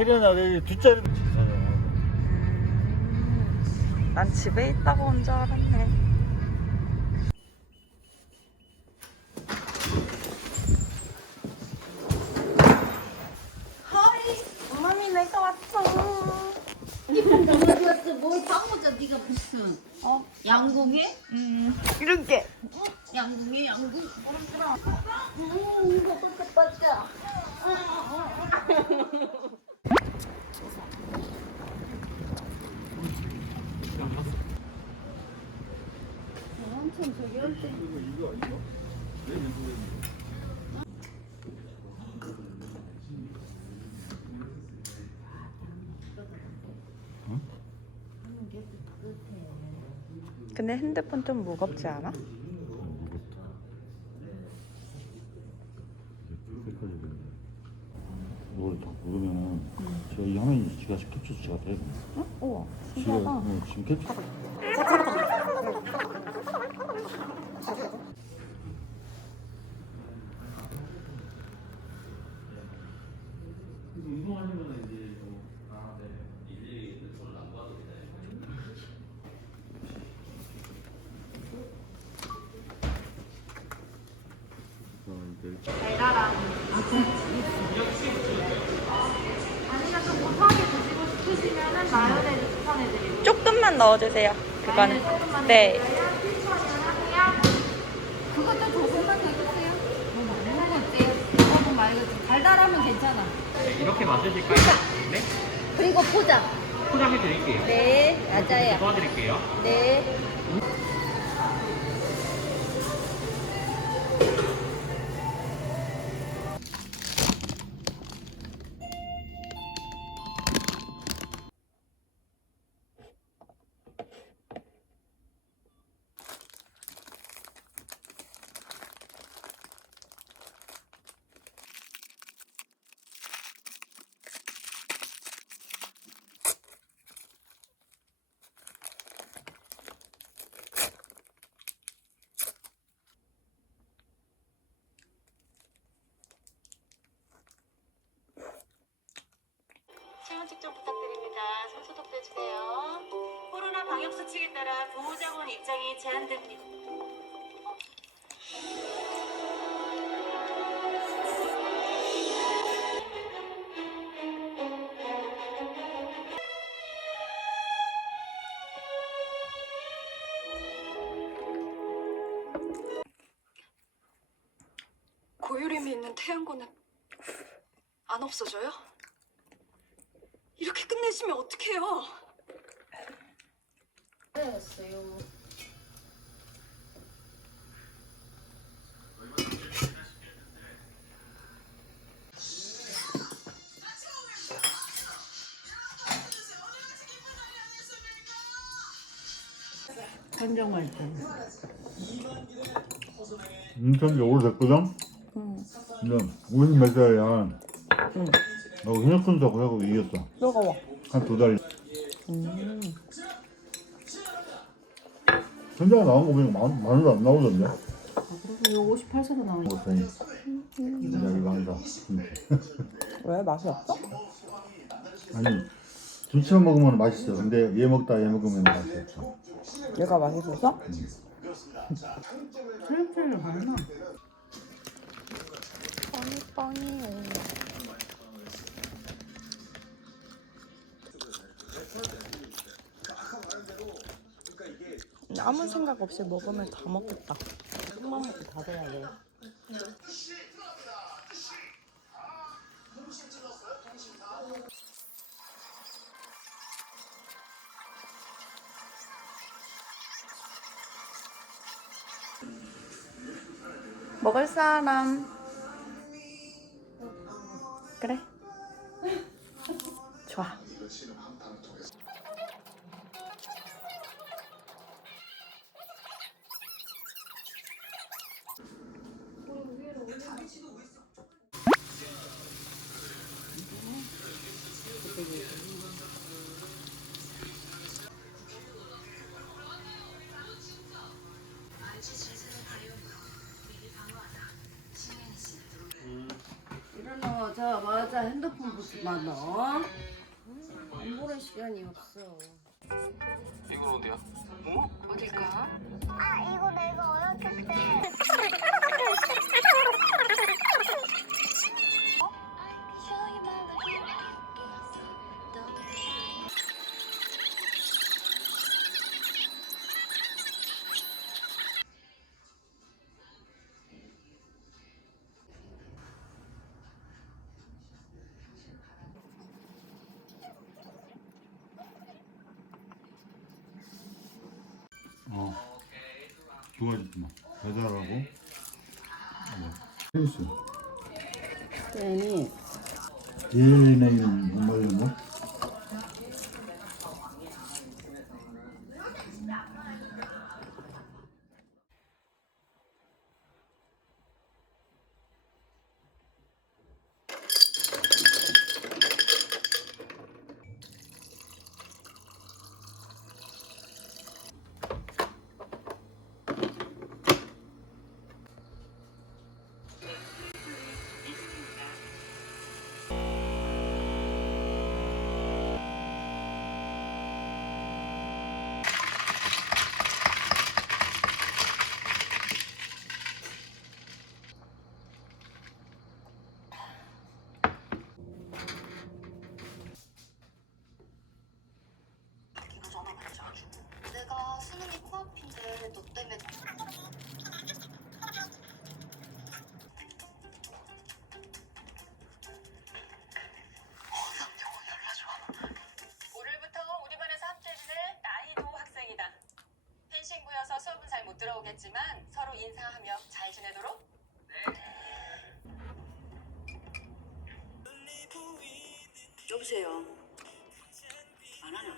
캐리어 나게 뒷자리. 음, 난 집에 있다고 온 줄 알았네. 하이. 엄마미 내가 왔어. 이쁜 너무 좋았어. 뭘 방어자 네가 무슨 어? 양궁해? 음. 이렇게. 어? 양궁해 양궁? 음 이거 또 빠져. 저기 근데 핸드폰 좀 무겁지 않아? 이걸 다 부르면 제가 이 화면이 지가 캡처 제가 돼. 응? 우와. 지가 신기하다. 어, 지금 캡처. 조금만 넣어주세요. 그거는. 네. 그것도 조금만 더 주세요. 뭐 먹는 거 어때요? 조금 말고 달달하면 괜찮아. 네, 이렇게 맞으실까요? 네, 그리고 포장. 포장해 드릴게요. 네, 맞아요. 도와드릴게요. 네. 측정 부탁드립니다. 손 소독도 해주세요. 코로나 방역 수칙에 따라 보호자원 입장이 제한됩니다. 고유림이 있는 태양고는 안 없어져요? 이렇게 끝내시면 어떡해요? 였어요. 인천 게 오래됐거든. 응. 근데 50몇 살이야. 응. 나고 휴대폰도 하고 이겼어. 뜨거워. 한 두 달. 음. 현장 나온 거 보니까 만, 만 원도 안 나오던데. 이거 58세로 나오네. 못하니. 이야기 많다. 왜 맛이 없어? 아니 두치만 먹으면 맛있어. 근데 얘 먹다 얘 먹으면 맛이 없어. 얘가 맛있어서? 트래플을 많아. 빵이 빵이에요. 아무 생각 없이 먹으면 다 먹겠다. 한번 먹고 다 돼야 돼. 먹을 사람. 일어나자마자 핸드폰 보지 마 너. 안 보는 시간이 없어. 어. 두 가지 주마. 배달하고. 뭐. 페이스. 괜히 얘네는 뭐 이런 거? 수능이 코앞인데 너 때문에 오늘부터 우리 반에서 함께해주는 나이도 학생이다. 펜싱부여서 수업은 잘 못 들어오겠지만 서로 인사하며 잘 지내도록. 여보세요. 안 하나?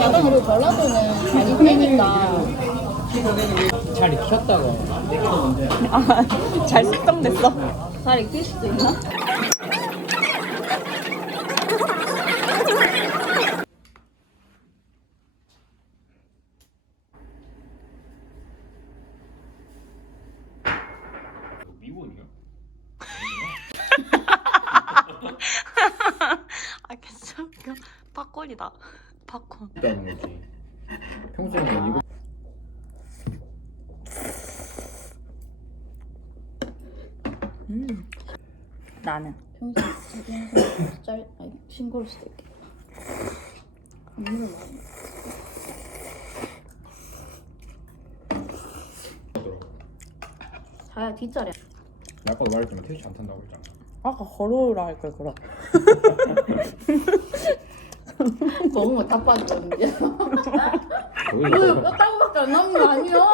약간 그리고 전라도는 자기 세니까 잘 익혔다가 잘 숙성됐어. 잘 익힐 수도 있나? 미원이야? 아 진짜 웃겨. 팝콘이다. 팝콘. 있다는 거지. 평소에는 이거 음. 나는 평소에 자기 항상 짤 아니 싱거울 수도 많이. 하더라고. 자야 뒷자리. 나 아까도 말했지만 테스트 안 탄다고 했잖아. 아까 걸어오라 할걸 걸어. 먹은 거다 빠졌는데. 거기 이거 뼈다구밖에 안 남은 거 아니야?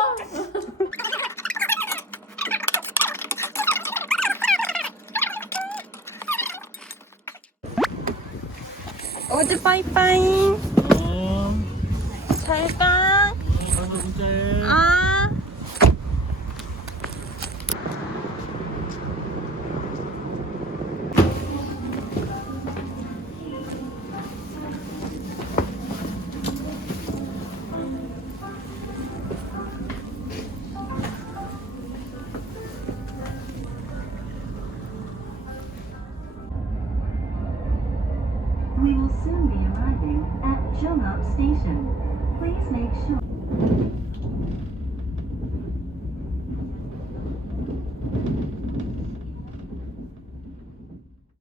어디 빠이빠이. 잘 가. 아.